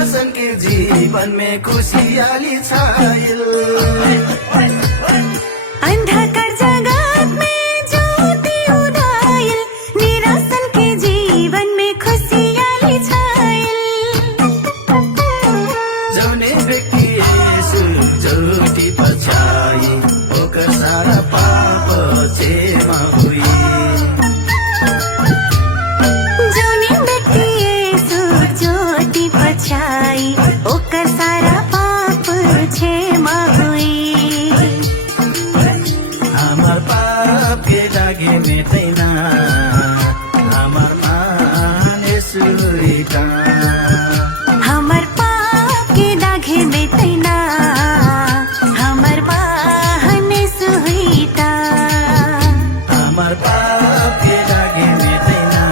निराशन के जीवन में खुशियाली छाइल। अंधकार जगत में ज्योति उदाइल, निराशन के जीवन में खुशियाली छाइल। जौने व्यक्ति यीशु ज्योति पछाई ओकर सारा पाप क्षमा हुई। जौने व्यक्ति यीशु ज्योति पछाई ओकर सारा पाप क्षमा हुई। हमार पाप के दागे मेटैना हमार मान यीशुका। हमर पाप के दागे मेटैना हमर वाहन सुहिता। हमार पाप के दागे मेटैना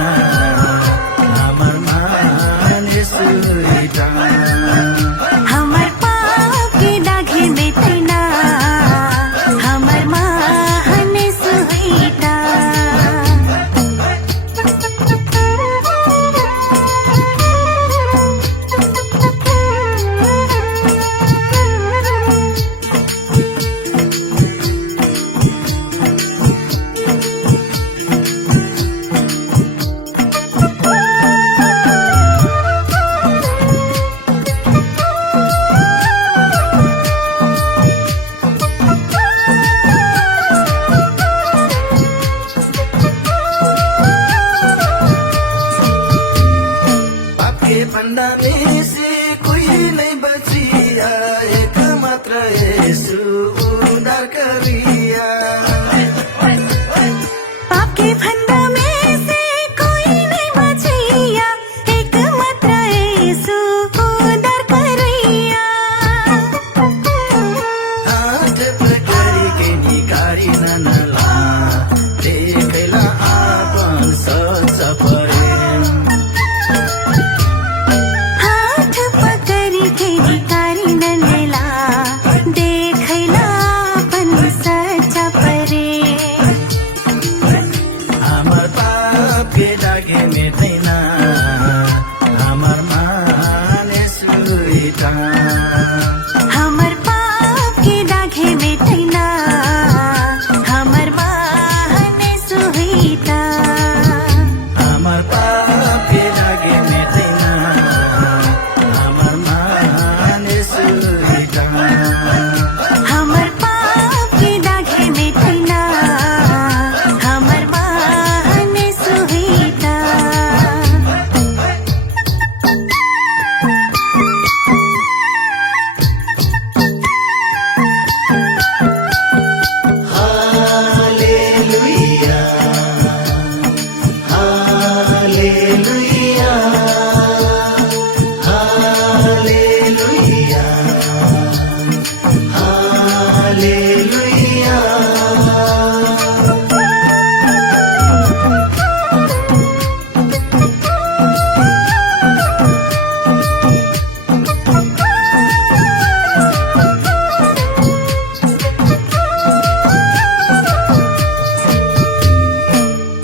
हमार मान यीशुका। हमर पाप के दागे मेटैना हमर वाहन सुहिता। पाप के फंदा में से कोई नहीं बचिया, एक मात्र यीशु उद्धार करिया। पाप के फंदा में से कोई नहीं बचिया, एक मात्र यीशु उद्धार करिया। हाथ पकड़ी के निकारी ननला देखला आपन सच्चा प्रेम। हाथ पकड़ी के निकारी ननेला देखैला अपन सच्चा प्रेम। हमार पाप के दागे मेटैना हमार मान यीशुका। हमर पाप के दागे मेटैना हमर वाहन सुहिता। हमार पाप के दागे मेटैना हमार मान यीशुका। हमर पाप के दागे मेटैना हमर वाहन सुहिता। Hallelujah hallelujah hallelujah hallelujah.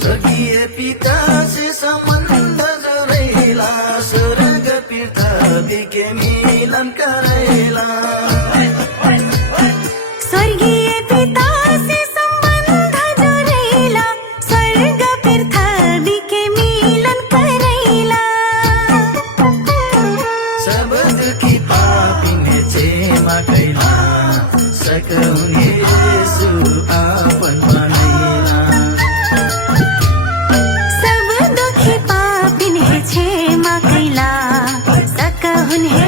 स्वर्गीय पिता से संबंध जोड़ैला, स्वर्ग पृथ्वी के मिलन करैला। स्वर्गीय पिता से संबंध जोड़ैला, स्वर्ग पृथ्वी के मिलन करैला। सब दुखी पापी में क्षमा कैला, सकहुन यीशु आपन बनैला। सब दुखी पापिन हे क्षमा कैला, सकहुन हे